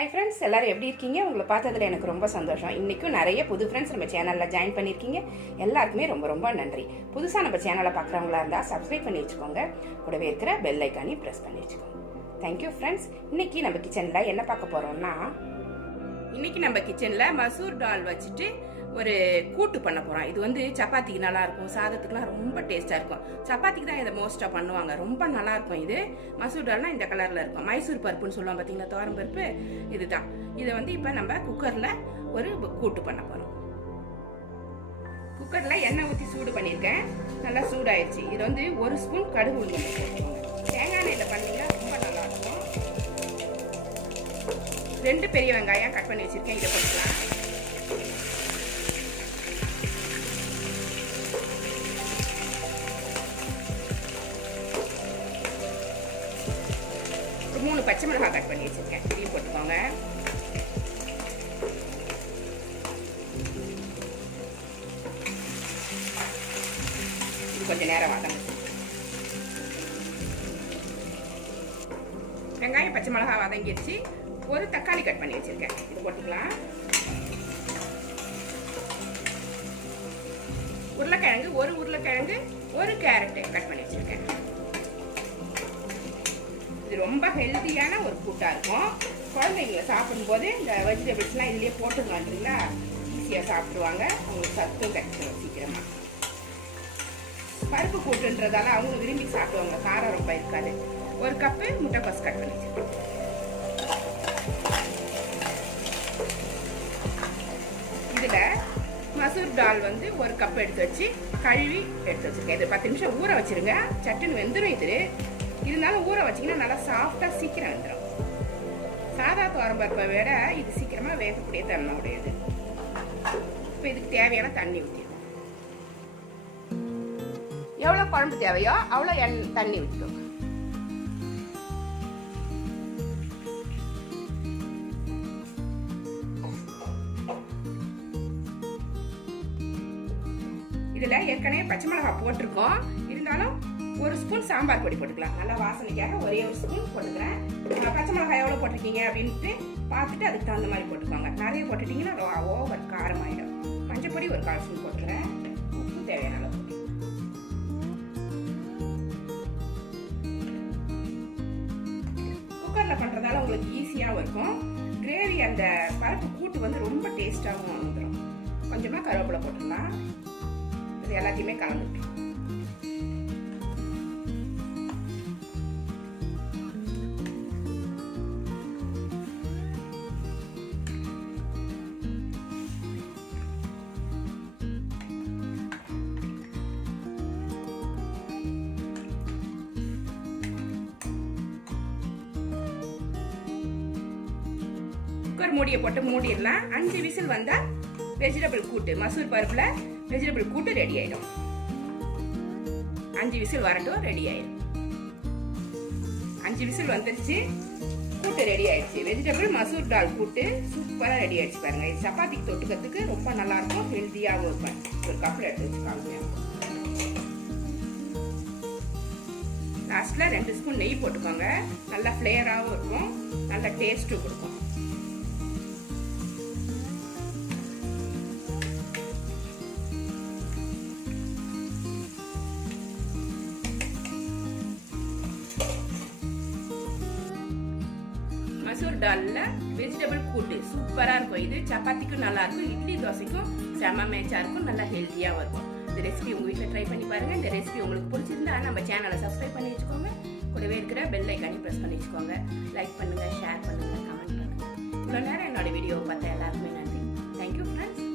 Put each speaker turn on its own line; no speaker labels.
Hi friends எல்லோரும் எப்படி இருக்கீங்க? உங்களை பார்த்ததுல எனக்கு ரொம்ப சந்தோஷம். இன்றைக்கும் நிறைய புது ஃப்ரெண்ட்ஸ் நம்ம சேனலில் ஜாயின் பண்ணியிருக்கீங்க எல்லாருக்குமே ரொம்ப ரொம்ப நன்றி. புதுசாக நம்ம சேனலை பார்க்குறவங்களா இருந்தால் சப்ஸ்கிரைப் பண்ணி வச்சுக்கோங்க. கூடவே இருக்கிற பெல் ஐக்கானையும் ப்ரெஸ் பண்ணி வச்சுக்கோங்க. தேங்க்யூ ஃப்ரெண்ட்ஸ் இன்றைக்கி நம்ம கிச்சனில் என்ன பார்க்க போகிறோம்னா இன்றைக்கி நம்ம கிச்சனில் மசூர் டால் வச்சுட்டு ஒரு கூட்டு பண்ண போகிறோம் இது வந்து சப்பாத்திக்கு நல்லாயிருக்கும் சாதத்துக்குலாம் ரொம்ப டேஸ்ட்டாக இருக்கும். சப்பாத்திக்கு தான் இதை மோஸ்ட்டாக பண்ணுவாங்க. ரொம்ப நல்லாயிருக்கும் இது. மசூர் டால்னா இந்த கலரில் இருக்கும். மைசூர் பருப்புன்னு சொல்லுவோம் பார்த்தீங்களா தோரம் பருப்பு? இதுதான். இதை வந்து இப்போ நம்ம குக்கரில் ஒரு கூட்டு பண்ண போகிறோம் குக்கரில் எண்ணெய் ஊற்றி சூடு பண்ணியிருக்கேன். நல்லா சூடாயிடுச்சு இது வந்து ஒரு ஸ்பூன் கடுகு உளுந்து தேங்காய் எண்ணெயில் பண்ணீங்கன்னா ரொம்ப நல்லாயிருக்கும். ரெண்டு பெரிய வெங்காயம் கட் பண்ணி வச்சுருக்கேன். இதை போட்டுக்கலாம். மூணு பச்சை மிளகாய் கட் பண்ணி வச்சுருக்கேன். இதையும் போட்டுக்கோங்க. கொஞ்சம் நேரம் வதங்க வெங்காயம் பச்சை மிளகா வதங்கிடுச்சு. ஒரு தக்காளி கட் பண்ணி வச்சுருக்கேன். இது போட்டுக்கலாம். உருளைக்கிழங்கு ஒரு உருளைக்கிழங்கு ஒரு கேரட்டு கட் பண்ணி வச்சுருக்கேன். ரொம்ப ஹெல்த்தியான ஒரு ஃபுட்டாக இருக்கும். குழந்தைங்கள சாப்பிடும்போது இந்த வெஜிடபிள்ஸ்லாம் இதுலேயே போட்டுக்கலான்றீங்களா ஈஸியாக சாப்பிடுவாங்க. அவங்களுக்கு சத்தும் கிடைச்சிடும் சீக்கிரமாக பருப்பு கூட்டுன்றதால அவங்க விரும்பி சாப்பிடுவாங்க. காரம் ரொம்ப இருக்காது. ஒரு கப்பு முட்டைக்கோஸ் கட் பண்ணி இதில் மசூர் டால் வந்து ஒரு கப் எடுத்து வச்சு கழுவி எடுத்து வச்சுருக்கேன். இது பத்து நிமிஷம் ஊற வச்சிருங்க. சட்டுன்னு வெந்துடும் இது. இருந்தாலும் ஊற வச்சிங்கன்னா நல்லா சாஃப்டாக சீக்கிரம் வந்துடும் சாதா துவரம்பருப்பை விட இது சீக்கிரமாக வேகக்கூடிய தன்மை உடையது. இப்போ இதுக்கு தேவையான தண்ணி ஊற்றிடும் எவ்வளோ குழம்பு தேவையோ அவ்வளோ எண் தண்ணி ஊற்றிடும் இதில் ஏற்கனவே பச்சை மிளகாய் போட்டிருக்கோம். இருந்தாலும் ஒரு ஸ்பூன் சாம்பார் பொடி போட்டுக்கலாம். நல்லா வாசனைக்காக ஒரே ஒரு ஸ்பூன் போட்டுக்கிறேன். பச்சை மிளகாய் எவ்வளோ போட்டிருக்கீங்க அப்படின்ட்டு பார்த்துட்டு அதுக்கு தகுந்த மாதிரி போட்டுக்கோங்க. நிறைய போட்டுட்டிங்கன்னா ஓவர் காரம் ஆகிடும் மஞ்சள் பொடி ஒரு கால் ஸ்பூன் போட்டுக்கிறேன். உப்பு தேவையான அளவு குக்கரில் பண்ணுறதால உங்களுக்கு ஈஸியாகவும் இருக்கும். கிரேவி அந்த பருப்பு கூட்டு வந்து ரொம்ப டேஸ்ட்டாகவும் வந்துடும் கொஞ்சமாக கருவேப்பிலை போட்டுக்கலாம். இது எல்லாத்தையுமே கலந்துட்டு குக்கர் மூடியை போட்டு மூடிடலாம். அஞ்சு விசில் வந்தால் வெஜிடபிள் கூட்டு மசூர் பருப்பில் வெஜிடபிள் கூட்டு ரெடி ஆயிடும். அஞ்சு விசில் வரட்டும் ரெடி ஆயிடும் அஞ்சு விசில் வந்துருச்சு கூட்டு ரெடி ஆயிடுச்சு. வெஜிடபிள் மசூர் டால் கூட்டு சூப்பராக ரெடி ஆயிடுச்சு பாருங்க. இது சப்பாத்திக்கு தொட்டுக்கிறதுக்கு ரொம்ப நல்லா இருக்கும் ஹெல்த்தியாகவும் இருக்கும். ஒரு கப்பில் எடுத்து வச்சுக்காங்க. லாஸ்ட்டில் ரெண்டு ஸ்பூன் நெய் போட்டுக்கோங்க. நல்லா ஃப்ளேவராகவும் இருக்கும் நல்ல டேஸ்ட்டும் கொடுக்கும். மசூர் டாலில் வெஜிடபிள் கூட்டு. சூப்பராக இருக்கும். இது சப்பாத்திக்கும் நல்லா இருக்கும். இட்லி தோசைக்கும் செம மேட்சாக இருக்கும். நல்லா ஹெல்த்தியாகவும் இருக்கும். இந்த ரெசிபி உங்கள் வீட்டில் ட்ரை பண்ணி பாருங்கள் இந்த ரெசிபி உங்களுக்கு பிடிச்சிருந்தா நம்ம சேனலை சப்ஸ்கிரைப் பண்ணி வச்சுக்கோங்க. கூடவே இருக்கிற பெல் ஐக்கானி ப்ரெஸ் பண்ணி வச்சுக்கோங்க. லைக் பண்ணுங்கள் ஷேர் பண்ணுங்கள் கமெண்ட் பண்ணுங்கள் இவ்வளோ நேரம் என்னோட வீடியோவை பார்த்த எல்லாருக்குமே நன்றி. Thank you friends